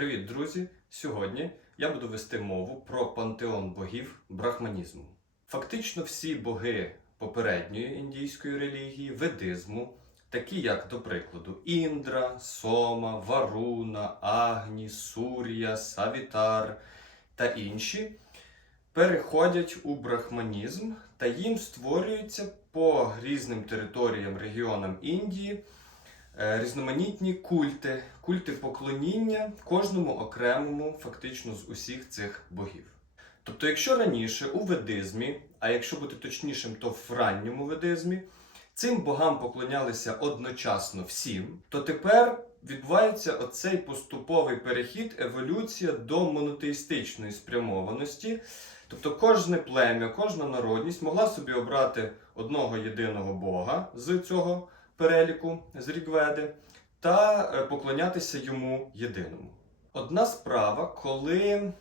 Привіт, друзі! Сьогодні я буду вести мову про пантеон богів брахманізму. Фактично всі боги попередньої індійської релігії, ведизму, такі як, до прикладу, Індра, Сома, Варуна, Агні, Сур'я, Савітар та інші, переходять у брахманізм та їм створюються по різним територіям, регіонам Індії різноманітні культи, культи поклоніння кожному окремому, фактично з усіх цих богів. Тобто, якщо раніше у ведизмі, а якщо бути точнішим, то в ранньому ведизмі, цим богам поклонялися одночасно всім, то тепер відбувається оцей поступовий перехід, еволюція до монотеїстичної спрямованості. Тобто кожне плем'я, кожна народність могла собі обрати одного єдиного бога з цього переліку з Рігведи та е, поклонятися йому єдиному. Одна справа, коли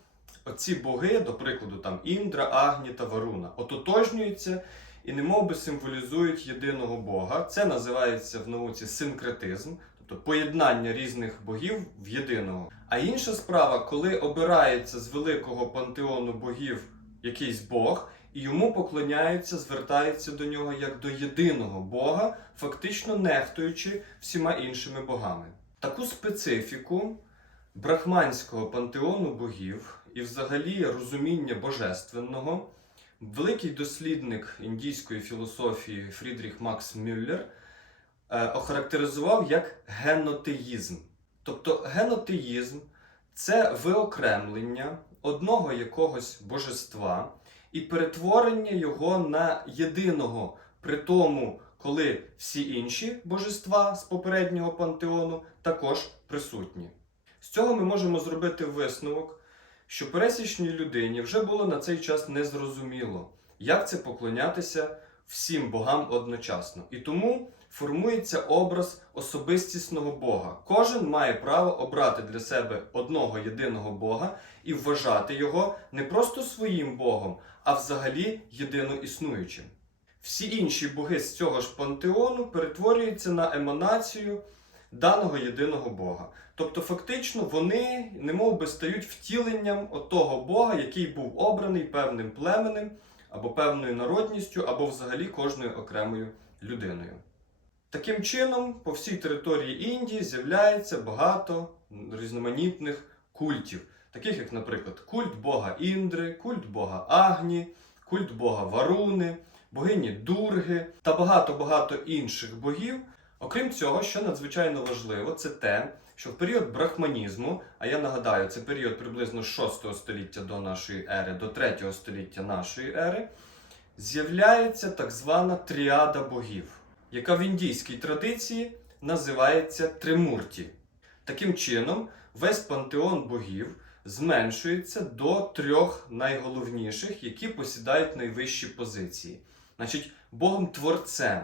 оці боги, до прикладу, там Індра, Агні та Варуна, ототожнюються і немов би символізують єдиного Бога. Це називається в науці синкретизм, тобто поєднання різних богів в єдиного. А інша справа, коли обирається з великого пантеону богів якийсь Бог, йому поклоняються, звертаються до нього як до єдиного Бога, фактично нехтуючи всіма іншими богами. Таку специфіку брахманського пантеону богів і взагалі розуміння божественного великий дослідник індійської філософії Фрідріх Макс Мюллер е, охарактеризував як генотеїзм. Тобто генотеїзм це виокремлення одного якогось божества і перетворення його на єдиного, при тому, коли всі інші божества з попереднього пантеону також присутні. З цього ми можемо зробити висновок, що пересічній людині вже було на цей час незрозуміло, як це поклонятися всім богам одночасно. І тому формується образ особистісного Бога. Кожен має право обрати для себе одного єдиного Бога і вважати його не просто своїм Богом, а взагалі єдино існуючим. Всі інші боги з цього ж пантеону перетворюються на еманацію даного єдиного Бога. Тобто, фактично, вони немов би стають втіленням отого Бога, який був обраний певним племенем, або певною народністю, або взагалі кожною окремою людиною. Таким чином, по всій території Індії з'являється багато різноманітних культів, таких як, наприклад, культ Бога Індри, культ Бога Агні, культ Бога Варуни, богині Дурги та багато-багато інших богів. Окрім цього, що надзвичайно важливо, це те, що в період брахманізму, а я нагадаю, це період приблизно 6 століття до нашої ери, до 3 століття нашої ери, з'являється так звана тріада богів, яка в індійській традиції називається Тримурті. Таким чином, весь пантеон богів зменшується до трьох найголовніших, які посідають найвищі позиції. Значить, Богом Творцем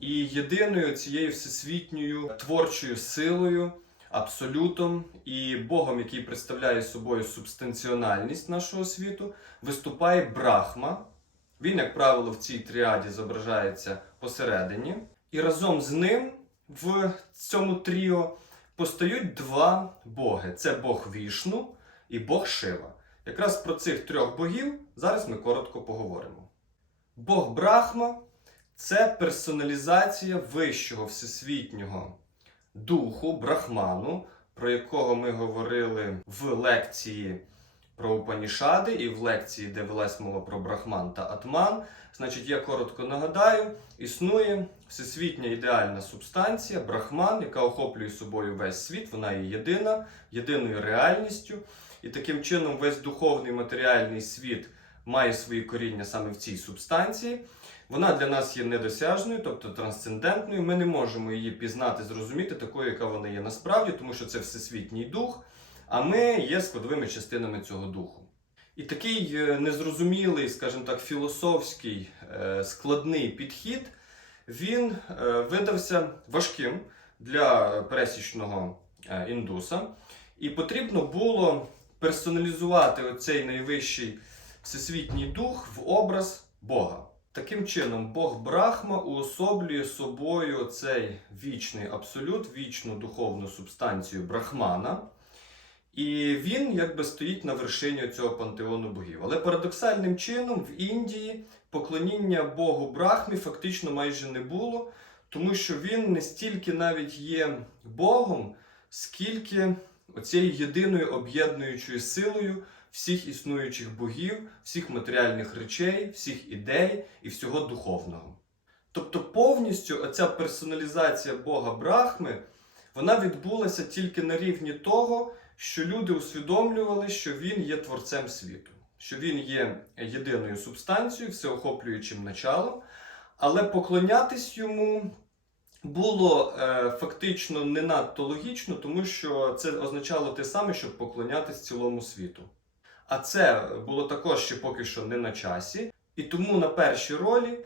і єдиною цією всесвітньою творчою силою, абсолютом і Богом, який представляє собою субстанціональність нашого світу, виступає Брахма. Він, як правило, в цій тріаді зображається посередині. І разом з ним в цьому тріо постають два боги: це Бог Вішну і Бог Шива. Якраз про цих трьох богів зараз ми коротко поговоримо. Бог Брахма це персоналізація вищого всесвітнього духу Брахману, про якого ми говорили в лекції про Упанішади і в лекції, де велась мова про Брахман та Атман. Значить, я коротко нагадаю, існує всесвітня ідеальна субстанція, Брахман, яка охоплює собою весь світ, вона є єдина, єдиною реальністю. І таким чином весь духовний матеріальний світ має свої коріння саме в цій субстанції. Вона для нас є недосяжною, тобто трансцендентною. Ми не можемо її пізнати, зрозуміти такою, яка вона є насправді, тому що це всесвітній дух, а ми є складовими частинами цього духу. І такий е, незрозумілий, скажімо так, філософський е, складний підхід, він е, видався важким для пересічного е, індуса. І потрібно було персоналізувати оцей найвищий всесвітній дух в образ Бога. Таким чином, Бог Брахма уособлює собою цей вічний абсолют, вічну духовну субстанцію Брахмана. І він якби стоїть на вершині цього пантеону богів. Але парадоксальним чином в Індії поклоніння Богу Брахмі фактично майже не було, тому що він не стільки навіть є Богом, скільки оцією єдиною об'єднуючою силою всіх існуючих богів, всіх матеріальних речей, всіх ідей і всього духовного. Тобто повністю оця персоналізація Бога Брахми вона відбулася тільки на рівні того, що люди усвідомлювали, що він є творцем світу, що він є єдиною субстанцією, всеохоплюючим началом, але поклонятись йому було е, фактично не надто логічно, тому що це означало те саме, щоб поклонятись цілому світу. А це було також ще поки що не на часі, і тому на перші ролі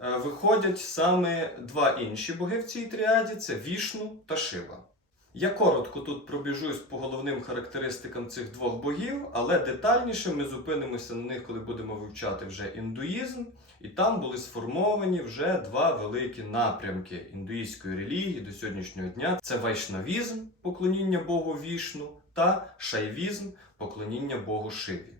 е, виходять саме два інші боги в цій тріаді: це Вішну та Шива. Я коротко тут пробіжусь по головним характеристикам цих двох богів, але детальніше ми зупинимося на них, коли будемо вивчати вже індуїзм. І там були сформовані вже два великі напрямки індуїзької релігії до сьогоднішнього дня: це вайшнавізм, поклоніння Богу Вішну, та шайвізм, поклоніння Богу Шиві.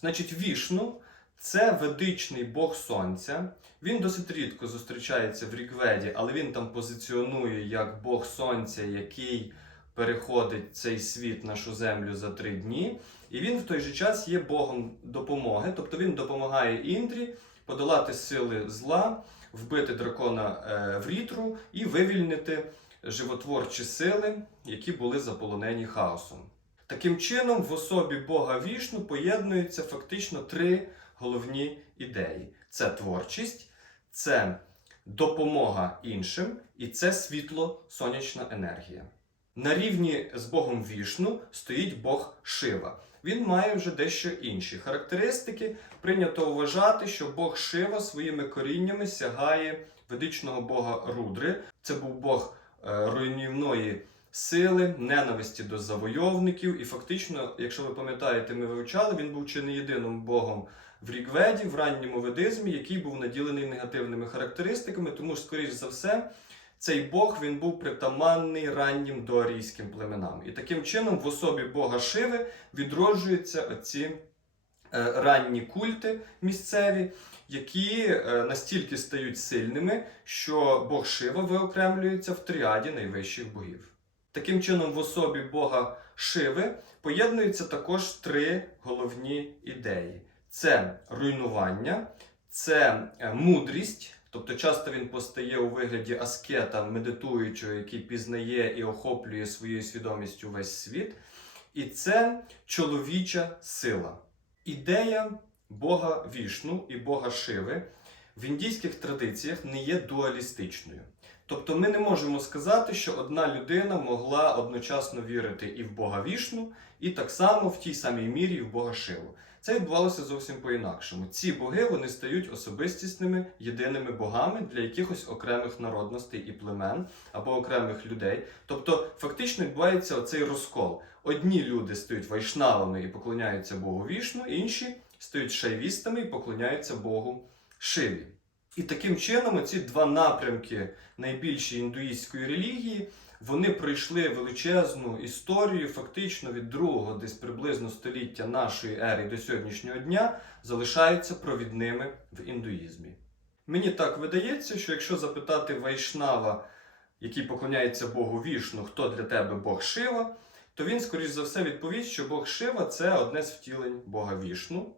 Значить, Вішну це ведичний Бог Сонця. Він досить рідко зустрічається в Рігведі, але він там позиціонує як Бог Сонця, який переходить цей світ, нашу землю за три дні. І він в той же час є Богом допомоги, тобто він допомагає Індрі подолати сили зла, вбити дракона е, в рітру і вивільнити животворчі сили, які були заполонені хаосом. Таким чином, в особі Бога Вішну поєднуються фактично три головні ідеї: це творчість, це допомога іншим і це світло сонячна енергія. На рівні з Богом Вішну стоїть Бог Шива. Він має вже дещо інші характеристики. Прийнято вважати, що Бог Шива своїми коріннями сягає ведичного бога Рудри. Це був Бог е, руйнівної сили, ненависті до завойовників. І фактично, якщо ви пам'ятаєте, ми вивчали, він був чи не єдиним богом в Рігведі, в ранньому ведизмі, який був наділений негативними характеристиками, тому ж, скоріш за все, цей Бог він був притаманний раннім доарійським племенам. І таким чином в особі Бога Шиви відроджуються оці е, ранні культи місцеві, які е, настільки стають сильними, що Бог Шива виокремлюється в тріаді найвищих богів. Таким чином, в особі Бога Шиви поєднуються також три головні ідеї: це руйнування, це е, мудрість. Тобто часто він постає у вигляді аскета, медитуючого, який пізнає і охоплює своєю свідомістю весь світ. І це чоловіча сила. Ідея Бога Вішну і Бога Шиви в індійських традиціях не є дуалістичною. Тобто ми не можемо сказати, що одна людина могла одночасно вірити і в Бога Вішну, і так само в тій самій мірі і в Бога Шиву. Це відбувалося зовсім по-інакшому. Ці боги вони стають особистісними єдиними богами для якихось окремих народностей і племен або окремих людей. Тобто, фактично відбувається оцей розкол. Одні люди стають вайшнавами і поклоняються Богу Вішну, інші стають шайвістами і поклоняються Богу Шиві. І таким чином ці два напрямки найбільшої індуїстської релігії вони пройшли величезну історію, фактично від другого, десь приблизно століття нашої ери до сьогоднішнього дня залишаються провідними в індуїзмі. Мені так видається, що якщо запитати Вайшнава, який поклоняється Богу Вішну, хто для тебе Бог Шива, то він, скоріш за все, відповість, що Бог Шива це одне з втілень Бога Вішну.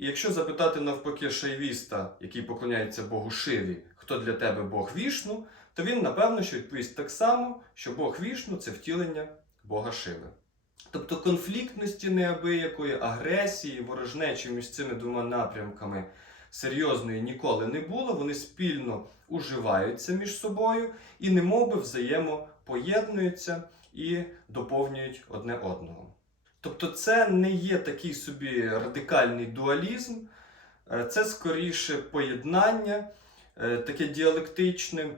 І якщо запитати навпаки шайвіста, який поклоняється Богу Шиві, хто для тебе Бог Вішну, то він напевно що відповість так само, що Бог Вішну це втілення Бога Шиви. Тобто конфліктності неабиякої, агресії, ворожнечі між цими двома напрямками серйозної ніколи не було. Вони спільно уживаються між собою і немовби взаємопоєднуються і доповнюють одне одного. Тобто, це не є такий собі радикальний дуалізм, е, це скоріше поєднання, е, таке діалектичне.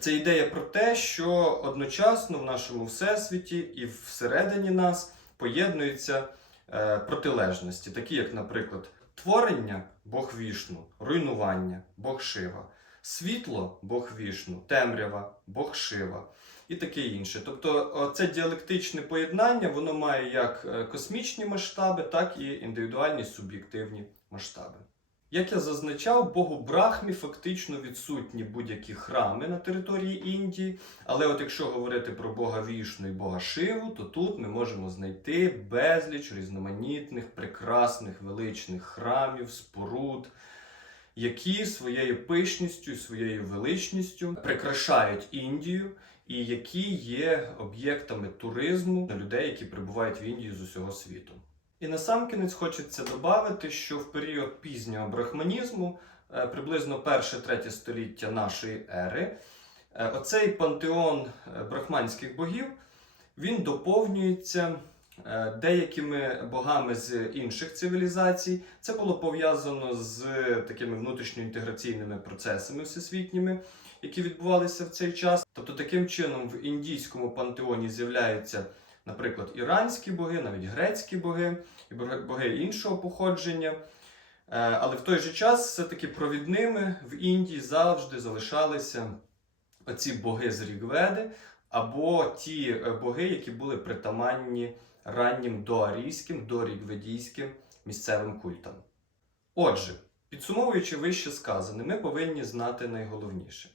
Це ідея про те, що одночасно в нашому всесвіті і всередині нас поєднуються е, протилежності, такі як, наприклад, творення Бог Вішну, руйнування, Бог Шива. Світло Бог вішну, темрява, Бог шива і таке інше. Тобто це діалектичне поєднання воно має як е, космічні масштаби, так і індивідуальні суб'єктивні масштаби. Як я зазначав, Богу Брахмі фактично відсутні будь-які храми на території Індії. Але от якщо говорити про Бога Вішну і Бога Шиву, то тут ми можемо знайти безліч різноманітних, прекрасних, величних храмів, споруд, які своєю пишністю своєю величністю прикрашають Індію і які є об'єктами туризму для людей, які прибувають в Індію з усього світу. І насамкінець хочеться додати, що в період пізнього брахманізму, е, приблизно 1-3 століття нашої ери, е, оцей пантеон е, брахманських богів він доповнюється деякими богами з інших цивілізацій. Це було пов'язано з такими внутрішньоінтеграційними процесами всесвітніми, які відбувалися в цей час. Тобто, таким чином в індійському пантеоні з'являються, наприклад, іранські боги, навіть грецькі боги і боги- боги іншого походження. Е, Але в той же час все-таки провідними в Індії завжди залишалися оці боги з Рігведи, або ті е, боги, які були притаманні раннім доарійським, дорігведійським місцевим культам. Отже, підсумовуючи вище сказане, ми повинні знати найголовніше.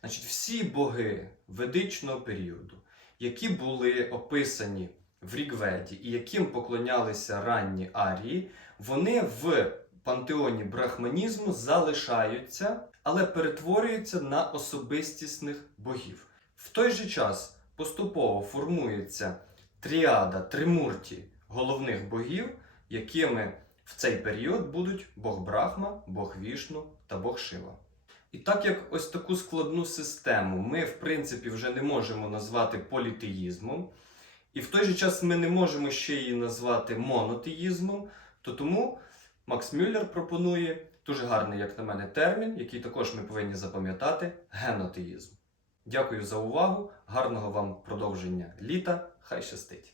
Значить, всі боги ведичного періоду, які були описані в Рігведі і яким поклонялися ранні арії, вони в пантеоні брахманізму залишаються, але перетворюються на особистісних богів. В той же час поступово формується тріада тримурті головних богів, якими в цей період будуть Бог Брахма, Бог Вішну та Бог Шива. І так як ось таку складну систему ми, в принципі, вже не можемо назвати політеїзмом, і в той же час ми не можемо ще її назвати монотеїзмом, то тому Макс Мюллер пропонує дуже гарний, як на мене, термін, який також ми повинні запам'ятати генотеїзм. Дякую за увагу, гарного вам продовження літа, хай щастить!